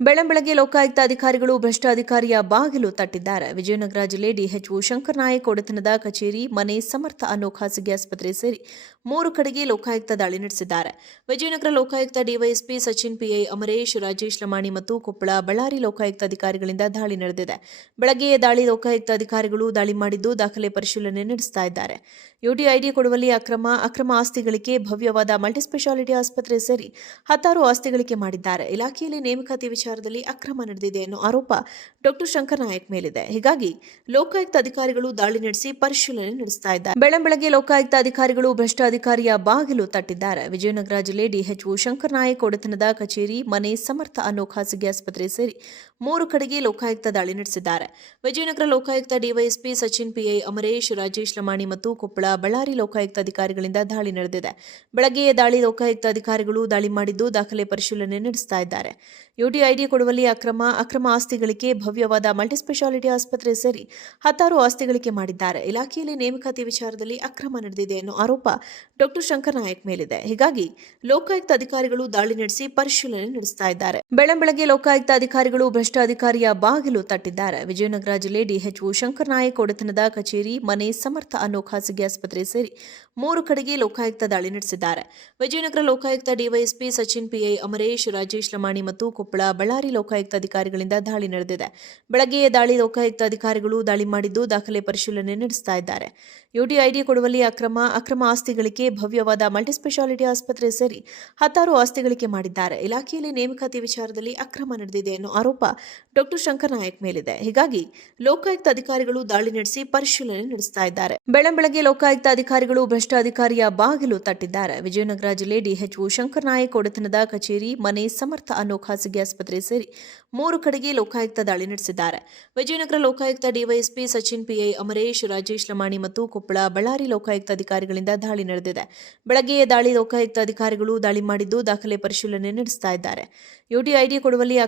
ಬೆಳಂಬೆಳಗ್ಗೆ ಲೋಕಾಯುಕ್ತ ಅಧಿಕಾರಿಗಳು ಭ್ರಷ್ಟ ಅಧಿಕಾರಿಯ ಬಾಗಿಲು ತಟ್ಟಿದ್ದಾರೆ. ವಿಜಯನಗರ ಜಿಲ್ಲೆ ಡಿಎಚ್ಒ ಶಂಕರ್ ನಾಯಕ್ ಒಡೆತನದ ಕಚೇರಿ, ಮನೆ, ಸಮರ್ಥ ಅನ್ನೋ ಖಾಸಗಿ ಆಸ್ಪತ್ರೆ ಸೇರಿ 3 ಕಡೆಗೆ ಲೋಕಾಯುಕ್ತ ದಾಳಿ ನಡೆಸಿದ್ದಾರೆ. ವಿಜಯನಗರ ಲೋಕಾಯುಕ್ತ ಡಿವೈಎಸ್ಪಿ ಸಚಿನ್, ಪಿಐ ಅಮರೇಶ್, ರಾಜೇಶ್ ಲಮಾಣಿ ಮತ್ತು ಕೊಪ್ಪಳ, ಬಳ್ಳಾರಿ ಲೋಕಾಯುಕ್ತ ಅಧಿಕಾರಿಗಳಿಂದ ದಾಳಿ ನಡೆದಿದೆ. ಬೆಳಗ್ಗೆಯೇ ದಾಳಿ ಲೋಕಾಯುಕ್ತ ಅಧಿಕಾರಿಗಳು ದಾಳಿ ಮಾಡಿದ್ದು ದಾಖಲೆ ಪರಿಶೀಲನೆ ನಡೆಸ್ತಾ ಇದ್ದಾರೆ. ಯುಡಿಐಡಿ ಕೊಡುವಲ್ಲಿ ಅಕ್ರಮ ಆಸ್ತಿ ಗಳಿಕೆ, ಭವ್ಯವಾದ ಮಲ್ಟಿಸ್ಪೆಷಾಲಿಟಿ ಆಸ್ಪತ್ರೆ ಸೇರಿ 10 ಆಸ್ತಿ ಗಳಿಕೆ ಮಾಡಿದ್ದಾರೆ. ಇಲಾಖೆಯಲ್ಲಿ ನೇಮಕಾತಿ ವಿಚಾರದಲ್ಲಿ ಅಕ್ರಮ ನಡೆದಿದೆ ಅನ್ನೋ ಆರೋಪ ಡಾ ಶಂಕರ್ ನಾಯಕ್ ಮೇಲಿದೆ. ಹೀಗಾಗಿ ಲೋಕಾಯುಕ್ತ ಅಧಿಕಾರಿಗಳು ದಾಳಿ ನಡೆಸಿ ಪರಿಶೀಲನೆ ನಡೆಸ್ತಾ ಇದ್ದಾರೆ. ಬೆಳಂಬೆಳಗ್ಗೆ ಲೋಕಾಯುಕ್ತ ಅಧಿಕಾರಿಗಳು ಭ್ರಷ್ಟ ಅಧಿಕಾರಿಯ ಬಾಗಿಲು ತಟ್ಟಿದ್ದಾರೆ. ವಿಜಯನಗರ ಜಿಲ್ಲೆ ಡಿಎಚ್ಒ ಶಂಕರ್ ನಾಯಕ್ ಒಡೆತನದ ಕಚೇರಿ, ಮನೆ, ಸಮರ್ಥ ಅನ್ನೋ ಖಾಸಗಿ ಆಸ್ಪತ್ರೆ ಸೇರಿ 3 ಕಡೆಗೆ ಲೋಕಾಯುಕ್ತ ದಾಳಿ ನಡೆಸಿದ್ದಾರೆ. ವಿಜಯನಗರ ಲೋಕಾಯುಕ್ತ ಡಿವೈಎಸ್ಪಿ ಸಚಿನ್, ಪಿಐ ಅಮರೇಶ್, ರಾಜೇಶ್ ಲಮಾಣಿ ಮತ್ತು ಕೊಪ್ಪಳ, ಬಳ್ಳಾರಿ ಲೋಕಾಯುಕ್ತ ಅಧಿಕಾರಿಗಳಿಂದ ದಾಳಿ ನಡೆದಿದೆ. ಬೆಳಗ್ಗೆಯೇ ದಾಳಿ ಲೋಕಾಯುಕ್ತ ಅಧಿಕಾರಿಗಳು ದಾಳಿ ಮಾಡಿದ್ದು ದಾಖಲೆ ಪರಿಶೀಲನೆ ನಡೆಸ್ತಾ ಇದ್ದಾರೆ. ಯುಡಿಐಡಿ ಕೊಡುವಲ್ಲಿ ಅಕ್ರಮ ಆಸ್ತಿ ಗಳಿಕೆ, ಭವ್ಯವಾದ ಮಲ್ಟಿಸ್ಪೆಷಾಲಿಟಿ ಆಸ್ಪತ್ರೆ ಸೇರಿ 10 ಆಸ್ತಿ ಗಳಿಕೆ ಮಾಡಿದ್ದಾರೆ. ಇಲಾಖೆಯಲ್ಲಿ ನೇಮಕಾತಿ ವಿಚಾರದಲ್ಲಿ ಅಕ್ರಮ ನಡೆದಿದೆ ಅನ್ನೋ ಆರೋಪ ಡಾ ಶಂಕರ್ ನಾಯಕ್ ಮೇಲಿದೆ. ಹೀಗಾಗಿ ಲೋಕಾಯುಕ್ತ ಅಧಿಕಾರಿಗಳು ದಾಳಿ ನಡೆಸಿ ಪರಿಶೀಲನೆ ನಡೆಸ್ತಾ ಇದ್ದಾರೆ. ಬೆಳಂಬೆಳಗ್ಗೆ ಲೋಕಾಯುಕ್ತ ಅಧಿಕಾರಿಗಳು ಭ್ರಷ್ಟ ಅಧಿಕಾರಿಯ ಬಾಗಿಲು ತಟ್ಟಿದ್ದಾರೆ. ವಿಜಯನಗರ ಜಿಲ್ಲೆ ಡಿಎಚ್ಒ ಶಂಕರ್ ನಾಯಕ್ ಒಡೆತನದ ಕಚೇರಿ, ಮನೆ, ಸಮರ್ಥ ಅನ್ನೋ ಖಾಸಗಿ ಆಸ್ಪತ್ರೆ ಸೇರಿ 3 ಕಡೆಗೆ ಲೋಕಾಯುಕ್ತ ದಾಳಿ ನಡೆಸಿದ್ದಾರೆ. ವಿಜಯನಗರ ಲೋಕಾಯುಕ್ತ ಡಿವೈಎಸ್ಪಿ ಸಚಿನ್, ಪಿಐ ಅಮರೇಶ್, ರಾಜೇಶ್ ಲಮಾಣಿ ಮತ್ತು ಕೊಪ್ಪಳ, ಬಳ್ಳಾರಿ ಲೋಕಾಯುಕ್ತ ಅಧಿಕಾರಿಗಳಿಂದ ದಾಳಿ ನಡೆದಿದೆ. ಬೆಳಗ್ಗೆಯೇ ದಾಳಿ ಲೋಕಾಯುಕ್ತ ಅಧಿಕಾರಿಗಳು ದಾಳಿ ಮಾಡಿದ್ದು ದಾಖಲೆ ಪರಿಶೀಲನೆ ನಡೆಸ್ತಾ ಇದ್ದಾರೆ. ಯುಡಿಐಡಿ ಕೊಡುವಲ್ಲಿ ಅಕ್ರಮ ಆಸ್ತಿ ಗಳಿಕೆ, ಭವ್ಯವಾದ ಮಲ್ಟಿಸ್ಪೆಷಾಲಿಟಿ ಆಸ್ಪತ್ರೆ ಸೇರಿ 10 ಆಸ್ತಿ ಗಳಿಕೆ ಮಾಡಿದ್ದಾರೆ. ಇಲಾಖೆಯಲ್ಲಿ ನೇಮಕಾತಿ ವಿಚಾರದಲ್ಲಿ ಅಕ್ರಮ ನಡೆದಿದೆ ಅನ್ನೋ ಆರೋಪ ಡಾ ಶಂಕರ್ ನಾಯಕ್ ಮೇಲಿದೆ. ಹೀಗಾಗಿ ಲೋಕಾಯುಕ್ತ ಅಧಿಕಾರಿಗಳು ದಾಳಿ ನಡೆಸಿ ಪರಿಶೀಲನೆ ನಡೆಸ್ತಾ ಇದ್ದಾರೆ. ಬೆಳಂಬೆಳಗ್ಗೆ ಲೋಕಾಯುಕ್ತ ಅಧಿಕಾರಿಗಳು ಭ್ರಷ್ಟ ಅಧಿಕಾರಿಯ ಬಾಗಿಲು ತಟ್ಟಿದ್ದಾರೆ. ವಿಜಯನಗರ ಜಿಲ್ಲೆ ಡಿಎಚ್ಒ ಶಂಕರ್ ನಾಯಕ್ ಒಡೆತನದ ಕಚೇರಿ, ಮನೆ, ಸಮರ್ಥ ಅನ್ನೋ ಖಾಸಗಿ ಆಸ್ಪತ್ರೆ ಸೇರಿ 3 ಕಡೆಗೆ ಲೋಕಾಯುಕ್ತ ದಾಳಿ ನಡೆಸಿದ್ದಾರೆ. ವಿಜಯನಗರ ಲೋಕಾಯುಕ್ತ ಡಿವೈಎಸ್ಪಿ ಸಚಿನ್, ಪಿಐ ಅಮರೇಶ್, ರಾಜೇಶ್ ಲಮಾಣಿ ಮತ್ತು ಕೊಪ್ಪಳ, ಬಳ್ಳಾರಿ ಲೋಕಾಯುಕ್ತ ಅಧಿಕಾರಿಗಳಿಂದ ದಾಳಿ ನಡೆದಿದೆ. ಬೆಳಗ್ಗೆಯೇ ದಾಳಿ ಲೋಕಾಯುಕ್ತ ಅಧಿಕಾರಿಗಳು ದಾಳಿ ಮಾಡಿದ್ದು ದಾಖಲೆ ಪರಿಶೀಲನೆ ನಡೆಸ್ತಾ ಇದ್ದಾರೆ. ಯುಡಿಐಡಿ ಕೊಡುವಲ್ಲಿ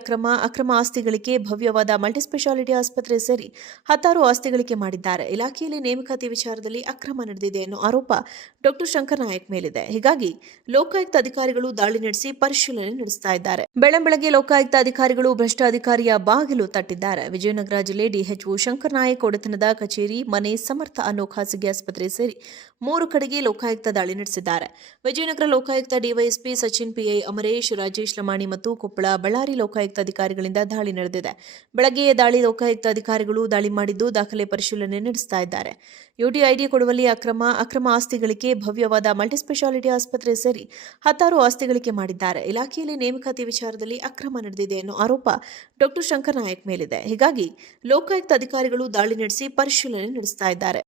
ಅಕ್ರಮ ಆಸ್ತಿ ಗಳಿಕೆ, ಭವ್ಯವಾದ ಮಲ್ಟಿಸ್ಪೆಷಾಲಿಟಿ ಆಸ್ಪತ್ರೆ ಸೇರಿ 10 ಆಸ್ತಿ ಗಳಿಕೆ ಮಾಡಿದ್ದಾರೆ. ಇಲಾಖೆಯಲ್ಲಿ ನೇಮಕಾತಿ ವಿಚಾರದಲ್ಲಿ ಅಕ್ರಮ ನಡೆದಿದೆ ಅನ್ನೋ ಆರೋಪ ಡಾ ಶಂಕರ್ ನಾಯಕ್ ಮೇಲಿದೆ. ಹೀಗಾಗಿ ಲೋಕಾಯುಕ್ತ ಅಧಿಕಾರಿಗಳು ದಾಳಿ ನಡೆಸಿ ಪರಿಶೀಲನೆ ನಡೆಸ್ತಾ ಇದ್ದಾರೆ. ಬೆಳಂಬೆಳಗ್ಗೆ ಲೋಕಾಯುಕ್ತ ಅಧಿಕಾರಿಗಳು ಭ್ರಷ್ಟ ಅಧಿಕಾರಿಯ ಬಾಗಿಲು ತಟ್ಟಿದ್ದಾರೆ. ವಿಜಯನಗರ ಜಿಲ್ಲೆ ಡಿಎಚ್ಒ ಶಂಕರ್ ನಾಯಕ್ ಒಡೆತನದ ಕಚೇರಿ, ಮನೆ, ಸಮರ್ಥ ಅನ್ನೋ ಖಾಸಗಿ ಆಸ್ಪತ್ರೆ ಸೇರಿ 3 ಕಡೆಗೆ ಲೋಕಾಯುಕ್ತ ದಾಳಿ ನಡೆಸಿದ್ದಾರೆ. ವಿಜಯನಗರ ಲೋಕಾಯುಕ್ತ ಡಿವೈಎಸ್ಪಿ ಸಚಿನ್, ಪಿಐ ಅಮರೇಶ್, ರಾಜೇಶ್ ಲಮಾಣಿ ಮತ್ತು ಕೊಪ್ಪಳ, ಬಳ್ಳಾರಿ ಲೋಕಾಯುಕ್ತ ಅಧಿಕಾರಿಗಳಿಂದ ದಾಳಿ ನಡೆದಿದೆ. ಬೆಳಗ್ಗೆಯೇ ದಾಳಿ ಲೋಕಾಯುಕ್ತ ಅಧಿಕಾರಿಗಳು ದಾಳಿ ಮಾಡಿದ್ದು ದಾಖಲೆ ಪರಿಶೀಲನೆ ನಡೆಸ್ತಾ ಇದ್ದಾರೆ. ಯುಡಿಐಡಿ ಕೊಡುವಲ್ಲಿ ಅಕ್ರಮ ಆಸ್ತಿ ಗಳಿಕೆ, ಭವ್ಯವಾದ ಮಲ್ಟಿಸ್ಪೆಷಾಲಿಟಿ ಆಸ್ಪತ್ರೆ ಸೇರಿ 10 ಆಸ್ತಿ ಗಳಿಕೆ ಮಾಡಿದ್ದಾರೆ. ಇಲಾಖೆಯಲ್ಲಿ ನೇಮಕಾತಿ ವಿಚಾರದಲ್ಲಿ ಅಕ್ರಮ ನಡೆದಿದೆ ಅನ್ನೋ ಆರೋಪ ಡಾ ಶಂಕರ್ ನಾಯಕ್ ಮೇಲಿದೆ. ಹೀಗಾಗಿ ಲೋಕಾಯುಕ್ತ ಅಧಿಕಾರಿಗಳು ದಾಳಿ ನಡೆಸಿ ಪರಿಶೀಲನೆ ನಡೆಸ್ತಾ ಇದ್ದಾರೆ.